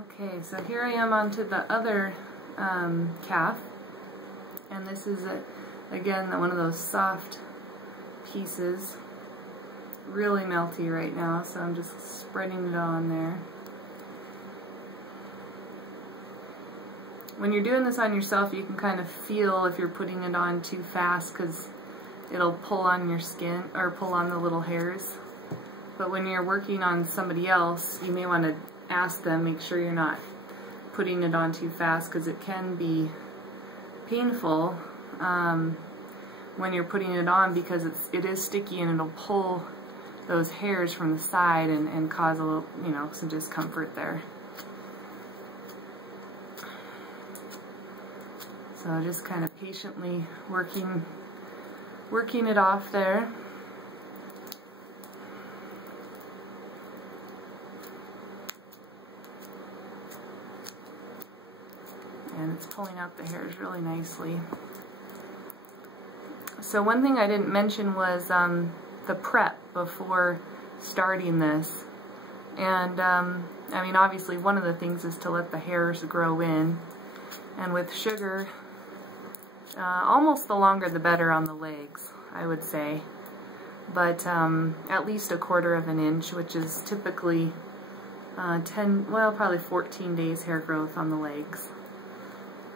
Okay, so here I am onto the other calf, and this is again one of those soft pieces, really melty right now, so I'm just spreading it on there. When you're doing this on yourself, you can kind of feel if you're putting it on too fast, because it'll pull on your skin or pull on the little hairs. But when you're working on somebody else, you may want to ask them, make sure you're not putting it on too fast, because it can be painful when you're putting it on, because it is sticky and it'll pull those hairs from the side and cause a little, some discomfort there. So just kind of patiently working it off there. And it's pulling out the hairs really nicely. So one thing I didn't mention was the prep before starting this. And I mean, obviously one of the things is to let the hairs grow in. And with sugar, almost the longer the better on the legs, I would say. But at least 1/4 of an inch, which is typically probably 14 days hair growth on the legs.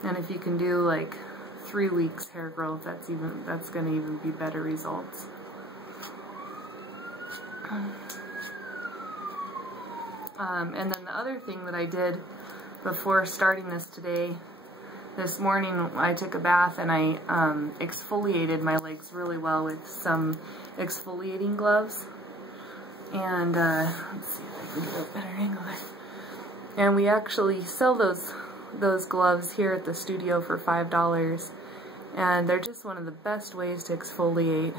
And if you can do like 3 weeks hair growth, that's going to even be better results. And then the other thing that I did before starting this morning I took a bath and I exfoliated my legs really well with some exfoliating gloves. And let's see if I can get a better angle there. And we actually sell those gloves here at the studio for $5, and they're just one of the best ways to exfoliate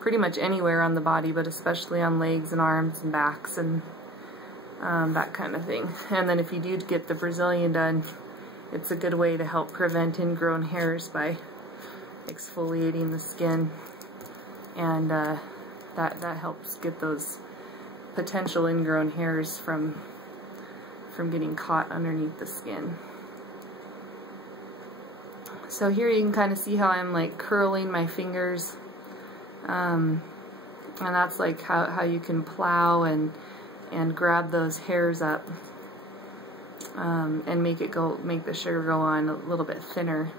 pretty much anywhere on the body, but especially on legs and arms and backs and that kind of thing. And then if you do get the Brazilian done, it's a good way to help prevent ingrown hairs by exfoliating the skin, and that helps get those potential ingrown hairs from getting caught underneath the skin. So here you can kind of see how I'm like curling my fingers, and that's like how you can plow and grab those hairs up and make the sugar go on a little bit thinner.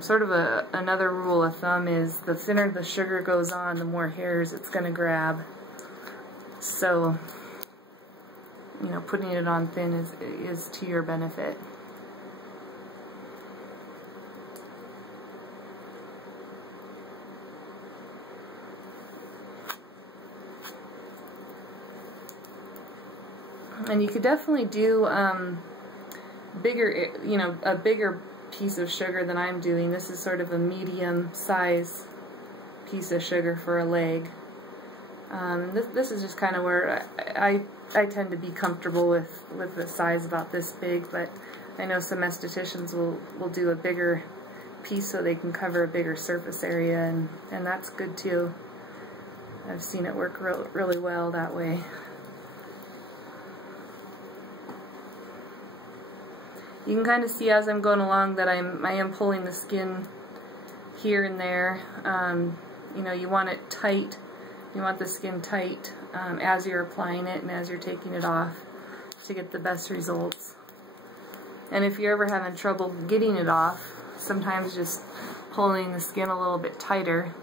Sort of another rule of thumb is the thinner the sugar goes on, the more hairs it's going to grab. So putting it on thin is to your benefit. And you could definitely do a bigger piece of sugar than I'm doing. This is sort of a medium size piece of sugar for a leg. This is just kind of where I tend to be comfortable with the size about this big, but I know some estheticians will do a bigger piece so they can cover a bigger surface area, and that's good too. I've seen it work really well that way. You can kind of see as I'm going along that I am pulling the skin here and there. You want it tight. You want the skin tight as you're applying it and as you're taking it off to get the best results. And if you're ever having trouble getting it off, sometimes just pulling the skin a little bit tighter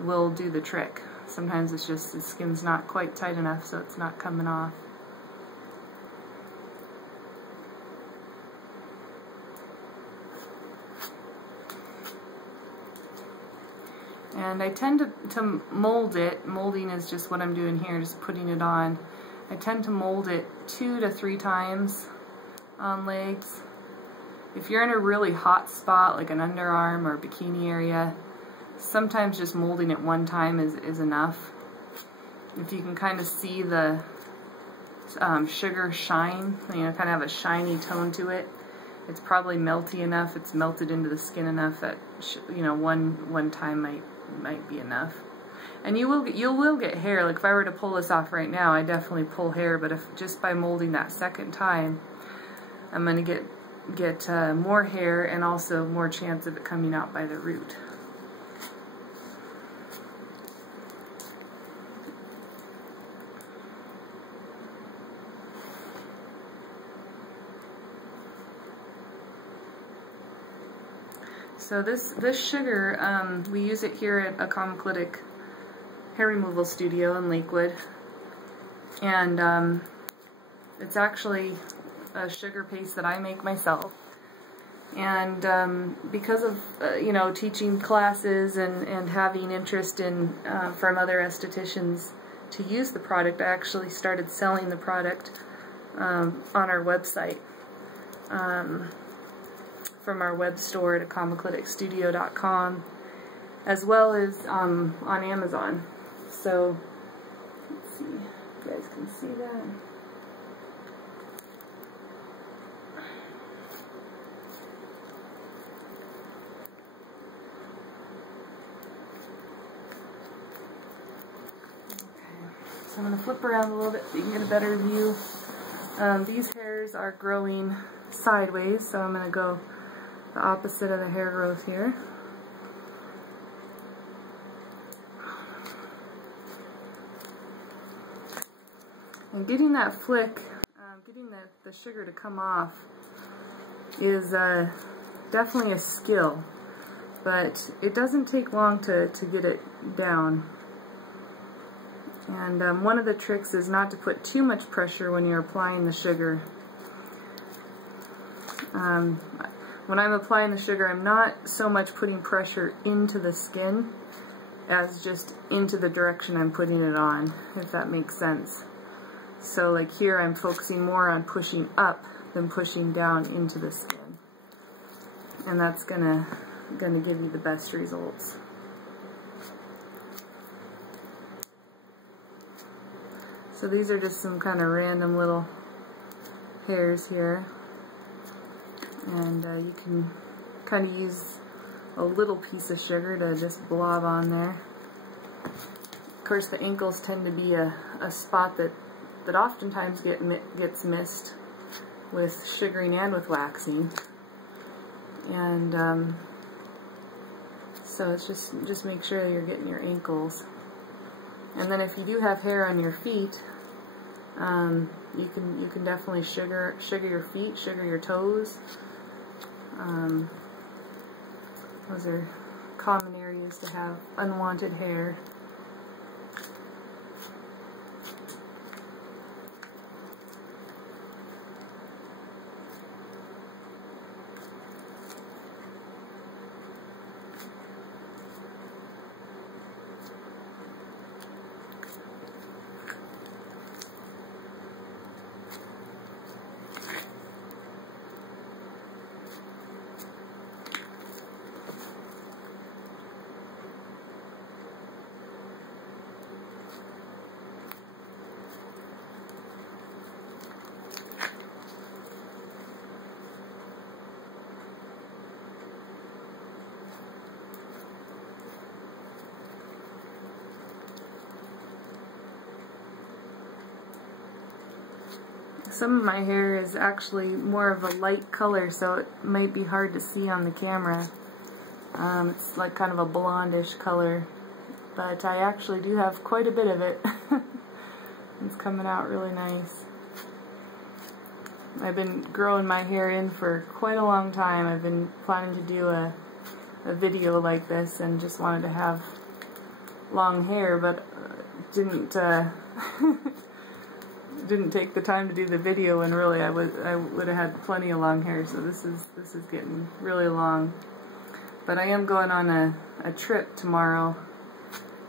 will do the trick. Sometimes it's just the skin's not quite tight enough, so it's not coming off. And I tend to mold it. Molding is just what I'm doing here, just putting it on. I tend to mold it 2 to 3 times on legs. If you're in a really hot spot, like an underarm or bikini area, sometimes just molding it 1 time is enough. If you can kind of see the sugar shine, kind of have a shiny tone to it, it's probably melty enough, it's melted into the skin enough that one time might be enough. And you will get hair. Like if I were to pull this off right now, I definitely pull hair, but if just by molding that second time, I'm going to get more hair and also more chance of it coming out by the root. So this sugar, we use it here at a Comoclitic hair removal studio in Lakewood, and it's actually a sugar paste that I make myself. And because of you know, teaching classes and having interest in from other estheticians to use the product, I actually started selling the product on our website. From our web store at comocliticstudio.com, as well as on Amazon. So let's see if you guys can see that. Okay, so I'm going to flip around a little bit so you can get a better view. These hairs are growing sideways, so I'm going to go the opposite of the hair growth here. And getting that flick, getting the sugar to come off is definitely a skill, but it doesn't take long to get it down. And one of the tricks is not to put too much pressure when you're applying the sugar. When I'm applying the sugar, I'm not so much putting pressure into the skin as just into the direction I'm putting it on, if that makes sense. So like here, I'm focusing more on pushing up than pushing down into the skin. And that's gonna give you the best results. So these are just some kind of random little hairs here. And you can kind of use a little piece of sugar to just blob on there. Of course, the ankles tend to be a spot that oftentimes gets missed with sugaring and with waxing. And so it's just make sure you're getting your ankles. And then if you do have hair on your feet, you can definitely sugar your feet, sugar your toes. Those are common areas to have unwanted hair. Some of my hair is actually more of a light color, so it might be hard to see on the camera. It's like kind of a blondish color, but I actually do have quite a bit of it. It's coming out really nice. I've been growing my hair in for quite a long time. I've been planning to do a video like this and just wanted to have long hair, but didn't didn't take the time to do the video, and really I would have had plenty of long hair, so this is getting really long. But I am going on a trip tomorrow.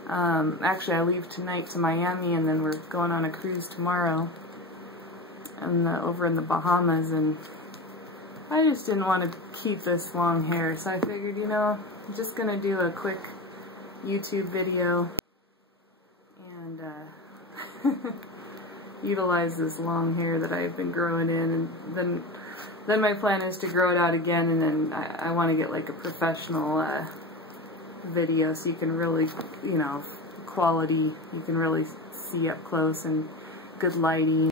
Actually, I leave tonight to Miami, and then we're going on a cruise tomorrow and over in the Bahamas, and I just didn't want to keep this long hair, so I figured, you know, I'm just gonna do a quick YouTube video and utilize this long hair that I've been growing in, and then my plan is to grow it out again, and then I want to get like a professional video so you can really, you know, quality. You can really see up close and good lighting.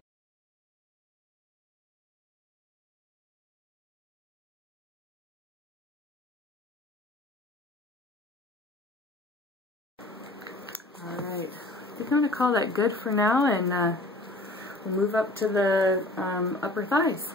Alright, I think I'm going to call that good for now, and we'll move up to the upper thighs.